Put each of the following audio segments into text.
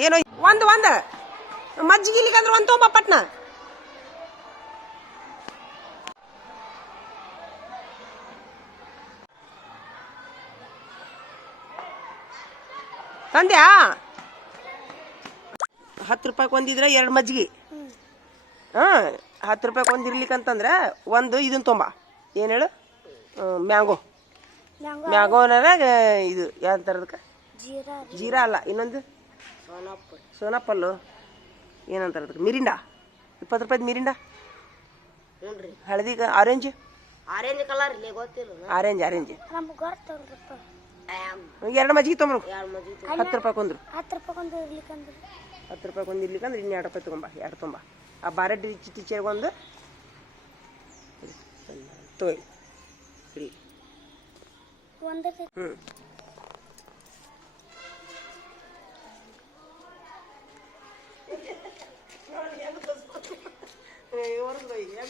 ಏನೋ ಒಂದು ಮಜ್ಜಿಗೆ ಇಲ್ಲಿಗಂದ್ರೆ ಒಂದು ತೊಂಬ ಪಟ್ನ ತಂದ್ಯಾ 10 ರೂಪಾಯಿಗೆ ಒಂದಿದ್ರೆ 2 ಮಜ್ಜಿಗೆ. 10 ರೂಪಾಯಿಗೆ ಒಂದು ಇರ್ಲಿಕ್ಕಂತಂದ್ರೆ ಒಂದು ಇದನ್ನ ತೊಂಬ ಏನು ಹೇಳು ಮ್ಯಾಂಗೋನಾಗ ಇದು ಯಾವ ಥರದಕ್ಕೆ ಜೀರಾ ಅಲ್ಲ ಇನ್ನೊಂದು ಸೋನಾಪಲ್ಲು ಏನಂತಾರೆ ಅದಕ್ಕೆ ಮಿರಿಂಡಾ 20 ರೂಪಾಯ್ದು ಮಿರಿಂಡಾ ಹಳದಿಗೆ ಆರೆಂಜ್ ಕಲರ್ ಗೊತ್ತಿಲ್ಲ ಆರೆಂಜ್ 2 ಮಜ್ಜಿಗೆ ತೊಗೊಂಬ 10 ರೂಪಾಯಿ ಕೊಂದ್ರು 10 ರೂಪಾಯಿ ಒಂದು ಇರ್ಲಿಕ್ಕಂದ್ರೆ ಇನ್ನು 2 ರೂಪಾಯಿ ತೊಗೊಂಬ 2 ತೊಂಬ ಆ ಬಾರೆಡ್ಡಿ ಟೀಚರ್ಗೆ ಒಂದು ತೊಯ್ ಇಡಿ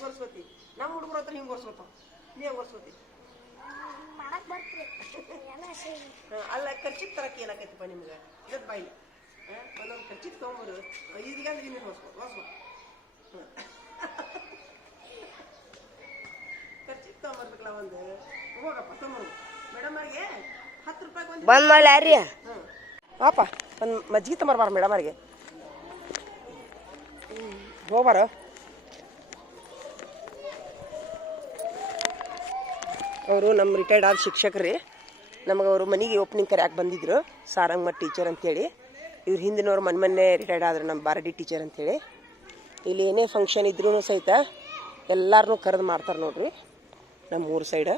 ಒರೆಸ್ಕೋತಿ ನಮ್ಮ ಹುಡುಗರ ಹತ್ರ ಹಿಂಗೆ ಒರೆಸ್ಕೋತಾವ ನೀ ಹೆಂಗೆ ಒರೆಸ್ಕೋತಿ ಅಲ್ಲ ಖರ್ಚಿಗೆ ತರಕ್ಕೆ ಏನಾಕೈತಿಪ್ಪ ನಿಮ್ಗೆ ಇದಕ್ಕೆ ಬಾಯಿಲ್ಲ ಒಂದೊಂದು ಖರ್ಚಿಗೆ ತೊಗೊಂಬರು ಇದೀಗ ಅಂದ್ರೆ ಇನ್ನೇನು ಒರೆಸ್ಕೊ ಖರ್ಚಿಗೆ ತೊಗೊಂಬರ್ಬೇಕಲ್ಲ ಒಂದು ಹೋಗಪ್ಪ ತೊಗೊಂಬರು ಮೇಡಮ್ ಅವ್ರಿಗೆ 10 ರೂಪಾಯಿಗೆ ಒಂದು ಬಂದ್ ಮಾಡಿ ಯಾರ್ರಿ ಪಾಪ ಒಂದು ಮಜ್ಜಿಗೆ ತೊಂಬರ್ಬಾರ ಮೇಡಮ್ ಅವ್ರಿಗೆ ಹೋಗ್ಬಾರ ಅವರು ನಮ್ಮ ರಿಟೈರ್ಡ್ ಆದ ಶಿಕ್ಷಕರೇ ನಮಗೆ ಅವರು ಮನೆಗೆ ಓಪನಿಂಗ್ ಕರೆಯಾಕೆ ಬಂದಿದ್ರು ಸಾರಂಗಮಠ ಟೀಚರ್ ಅಂತೇಳಿ ಇವ್ರು ಹಿಂದಿನವ್ರು ಮೊನ್ನೆ ರಿಟೈರ್ಡ್ ಆದ್ರು ನಮ್ಮ ಬಾರಡಿ ಟೀಚರ್ ಅಂತೇಳಿ ಇಲ್ಲಿ ಏನೇ ಫಂಕ್ಷನ್ ಇದ್ರೂ ಸಹಿತ ಎಲ್ಲರನ್ನೂ ಕರೆದು ಮಾಡ್ತಾರೆ ನೋಡ್ರಿ ನಮ್ಮ ಊರು ಸೈಡ್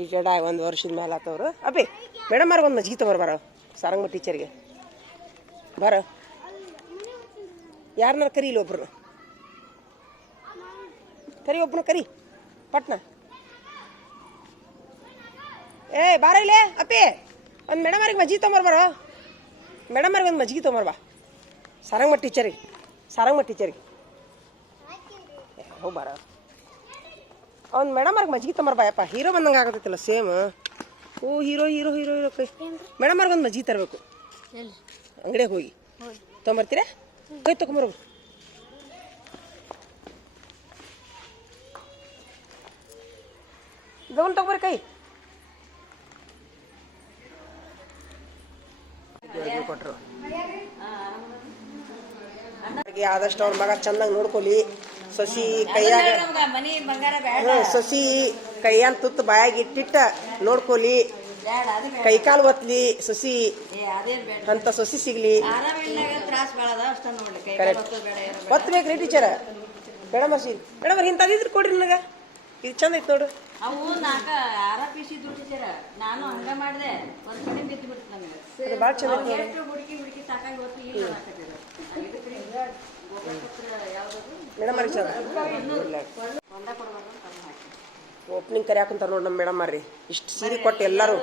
ರಿಟೈರ್ಡ್ ಆಗಿ 1 ವರ್ಷದ ಮೇಲೆ ಆತವ್ರು ಅಬ್ಬೇ ಮೇಡಮ್ ಅವ್ರಿಗೆ ಒಂದು ಮಜ್ಜಿಗೆ ತೊಗೊಬಾರ ಸಾರಂಗಮಠ ಟೀಚರ್ಗೆ ಬಾರ ಯಾರನ್ನಾರ ಕರಿ ಇಲ್ಲಿ ಒಬ್ರು ಕರಿ ಒಬ್ಬನ ಕರಿ ಪಟ್ನ ಬಾರ ಇಲ್ಲೇ ಅಪ್ಪಿ ಒಂದು ಮೇಡಮ್ ಅವ್ರಿಗೆ ಮಜ್ಜಿಗೆ ತೊಗೊಂಬರ್ಬಾರೋ ಮೇಡಮ್ ಅವ್ರಿಗೆ ಒಂದು ಮಜ್ಜಿಗೆ ತೊಗೊಂಬರ್ಬಾ ಸಾರಂಗಮಠ ಟೀಚರಿಗೆ ಹೋಗ್ಬಾರ ಅವ್ನು ಮೇಡಮ್ ಅವ್ರಿಗೆ ಮಜ್ಜಿಗೆ ತೊಗೊಂಬರ್ಬಾ ಯಪ್ಪ ಹೀರೋ ಬಂದಂಗೆ ಆಗತ್ತೈತಲ್ಲ ಸೇಮ್ ಓ ಹೀರೋ ಕೈ ಮೇಡಮ್ ಅವ್ರಿಗೆ ಒಂದು ಮಜ್ಜಿಗೆ ತರಬೇಕು ಅಂಗಡಿಗೆ ಹೋಗಿ ತೊಗೊಂಬರ್ತೀರಾ ಕೈ ತೊಗೊಂಬರ್ಬೇಕು ಗೌನ್ ತೊಗೊಂಬರ್ರಿ ಕೈ ಕೊಟ್ಟರು ಆದಷ್ಟು ಅವ್ರ ಮಗ ಚಂದಂಗೆ ನೋಡ್ಕೊಲಿ ಸೊಸಿ ಕೈಯಾಗ ಸೊಸಿ ಕೈಯನ್ ತುತ್ತು ಬಾಯಾಗಿ ಇಟ್ಟಿಟ್ಟ ನೋಡ್ಕೊಲಿ ಕೈಕಾಲು ಒತ್ಲಿ ಸೊಸಿ ಅಂತ ಸೊಸಿ ಸಿಗ್ಲಿ ಒತ್ತಬೇಕ್ರಿ ಟೀಚರ್ ಮೇಡಮ್ ಇಂಥದಿದ್ರು ಕೊಡ್ರಿ ನನಗೆ ಇದು ಚಂದ ಐತೆ ನೋಡು ಅವು 4 6 ಪೀಸ್ ಇದ್ರು ಟೀಚರ್ ನಾನು ಹಂಗ ಮಾಡಿದೆ ಒಂದು ಕಡೆ ಬಿದ್ದು ಬಿಡ್ತು ನನಗೆ ಅದು ಭಾಳ ಚಂದ ಐತೆ ಎಷ್ಟು ಹುಡುಕಿ ಸಾಕಾಗಿ ಹೋಗ್ತು ಈಗ ಮಾಡಕತ್ತಿದ್ರು ಇದಕ್ಕೆ ಯಾವುದು ಮೇಡಮ್ ಅವ್ರಿಗೆ ಚಂದ ಓಪನಿಂಗ್ ಕರಿಯಾಕಂತಾರ ನೋಡಿ ನಮ್ಮ ಮೇಡಮ್ ಅವ್ರಿ ಇಷ್ಟು ಸೀರೆ ಕೊಟ್ಟು ಎಲ್ಲರೂ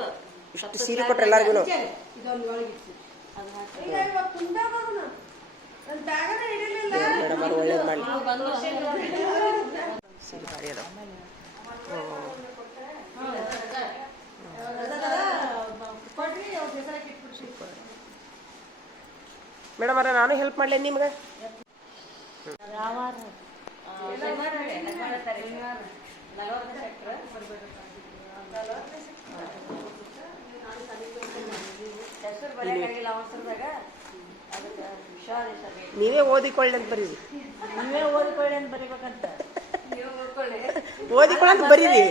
ಎಲ್ಲರಿಗೂ ಮೇಡಮ್ ಅವ್ರು ಒಳ್ಳೇದು ಮಾಡಲಿ ಸೀರೆ ಭಾರಿ ಅದ ಮೇಡಮ್ ಅವ್ರ ನಾನು ಹೆಲ್ಪ್ ಮಾಡ್ಲೇ ನಿಮ್ಗೆ ನೀವೇ ಓದಿಕೊಳ್ಳಿ ಅಂತ ಬರೀರಿ ಬರಿಬೇಕಂತ ಓದಿಕೊಳ್ಳಿ ಅಂತ ಬರೀರಿ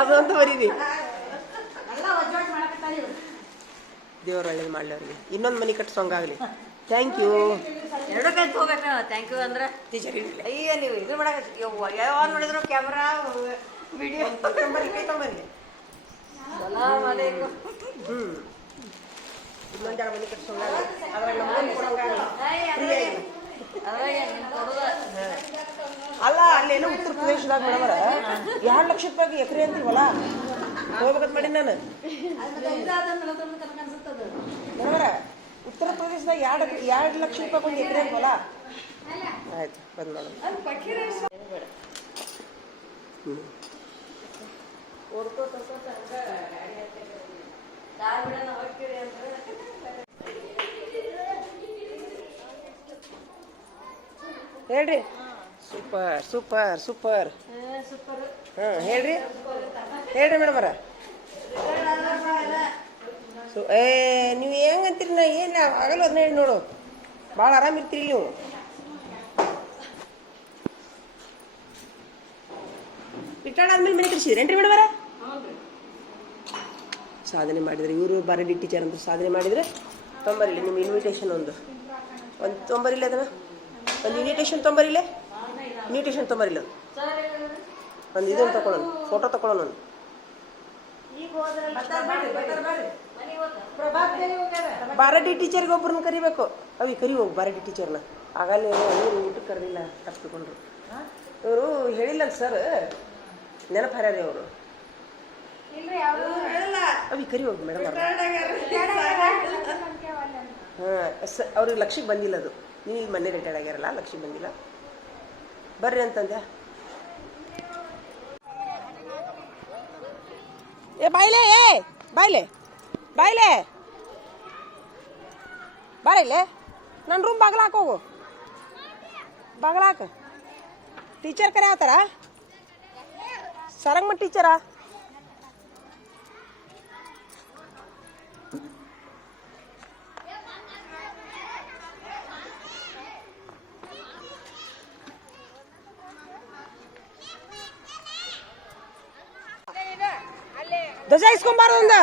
ಅದಂತ ಬರೀರಿ ದೇವ್ರು ಒಳ್ಳೇದು ಮಾಡ್ಲಿ ಅವ್ರಿಗೆ ಇನ್ನೊಂದು ಮನೆ ಕಟ್ಸೋಂಗಾಗಲಿ ಥ್ಯಾಂಕ್ ಯು 2 ಕೈ ಹೋಗಕ್ಕ ಥ್ಯಾಂಕ್ ಯು ಅಂದ್ರೆ ಟೀಚರ್ ಅಯ್ಯ ನೀವು ಇದು ಮಾಡಕ ಯಾವಾಗ ನೋಡಿದ್ರು ಕ್ಯಾಮ್ರಾ ವಿಡಿಯೋ ಕೈ ತೊಂಬರಿ ಸಲಾಮ್ ಅಲೈಕುಮ್ ಇನ್ನೊಂದು ಜನ ಮನೆ ಕಟ್ಸೋಂಗಾಗಲಿ ಅದ್ರಾಗ ನಮ್ಮ ಕೊಡೋಂಗಾಗಲ್ಲ ಅಲ್ಲ ಅಲ್ಲೇನೋ ಉತ್ತರ ಪ್ರದೇಶದಾಗ ಮೇಡಮರ 2 ಲಕ್ಷ ರೂಪಾಯಿಗೆ ಎಕರೆ ಅಂತೀವಲ್ಲ ಹೋಗ್ಬೇಕಂತ ಮಾಡಿ ನಾನು ಮೇಡಮರ ಉತ್ತರ ಪ್ರದೇಶದಾಗ 2 ಲಕ್ಷ ರೂಪಾಯಿ ಒಂದು ಎಕರೆ ಅಂತೀವಲ್ಲ ಆಯ್ತು ಬಂದು ನೋಡೋಣ ಧಾರವಾಡನ ಹೋಗ್ತೀರಿ ಅಂದ್ರೆ ಹೇಳ್ರಿ. Super super super. ಸೂಪರ್. ಹಾಂ ಹೇಳ್ರಿ ಹೇಳ್ರಿ ಮೇಡಮರ. ನೀವು ಹೆಂಗಂತೀರಿ ನಾ ಏನು ಆಗಲ್ಲ ಅದನ್ನ ಹೇಳಿ ನೋಡು. ಭಾಳ ಆರಾಮಿರ್ತೀರಿ ನೀವು. ರಿಟೈರ್ಡ್ ಆದ್ಮೇಲೆ ಮನೆ ಕಳಿಸಿದ್ರೇನ್ರಿ ಮೇಡಮರ? ಸಾಧನೆ ಮಾಡಿದ್ರೆ ಇವರು ಬಾರಡಿ ಟೀಚರ್ ಅಂತ ಸಾಧನೆ ಮಾಡಿದರೆ ತೊಂಬರಿಲ್ಲ ನಿಮ್ಮ ಇನ್ವಿಟೇಷನ್ ಒಂದು ತೊಂಬರಿಲ್ಲ ಅದನ್ನು ಒಂದು ಇನ್ವಿಟೇಷನ್ ತೊಂಬರಿಲ್ಲ ಇನ್ವಿಟೇಷನ್ ತೊಂಬರಿಲ್ಲ ಒಂದು ಇದನ್ನು ತಗೊಳ್ಳೋಣ ಫೋಟೋ ತಗೊಳ್ಳೋಣ ಒಂದು. ಬಾರಡಿ ಟೀಚರ್ಗೆ ಒಬ್ಬರನ್ನ ಕರಿಬೇಕು. ಅವಿ ಕರಿ ಹೋಗು ಬಾರಡಿ ಟೀಚರ್ನ. ಆಗಲೇ ಇವರು ಊಟಕ್ಕೆ ಕರೆದಿಲ್ಲ ತಪ್ಪಿಕೊಂಡ್ರು. ಇವರು ಹೇಳಿಲ್ಲ ಸರ್ ನೆನಪು ಹರ್ಯಾರಿ ಅವರು. ಅವಿ ಕರಿ ಹೋಗಿ ಮೇಡಮ್ ಹಾಂ ಅವ್ರಿಗೆ ಲಕ್ಷಕ್ಕೆ ಬಂದಿಲ್ಲ ಅದು. ನೀವು ಈಗ ಮೊನ್ನೆ ರಿಟೈರ್ಡ್ ಆಗ್ಯಾರಲ್ಲ ಲಕ್ಷಕ್ಕೆ ಬಂದಿಲ್ಲ. ಬರ್ರಿ ಅಂತಂದೆ. ಏ ಬಾಯ್ಲೆ ಬಾಯ್ಲೆ ಬಾಯ್ಲೆ ಬಾರೈಲೆ ನನ್ನ ರೂಮ್ ಬಾಗ್ಲಾಕ ಹೋಗು. ಬಾಗ್ಲಾಕ ಟೀಚರ್ ಕರೆ ಆತಾರ ಸರಂಗಮ್ಮ ಟೀಚರಾ? ಧ್ವಜ ಇಸ್ಕೊಂಬಾರ್ದು ಒಂದು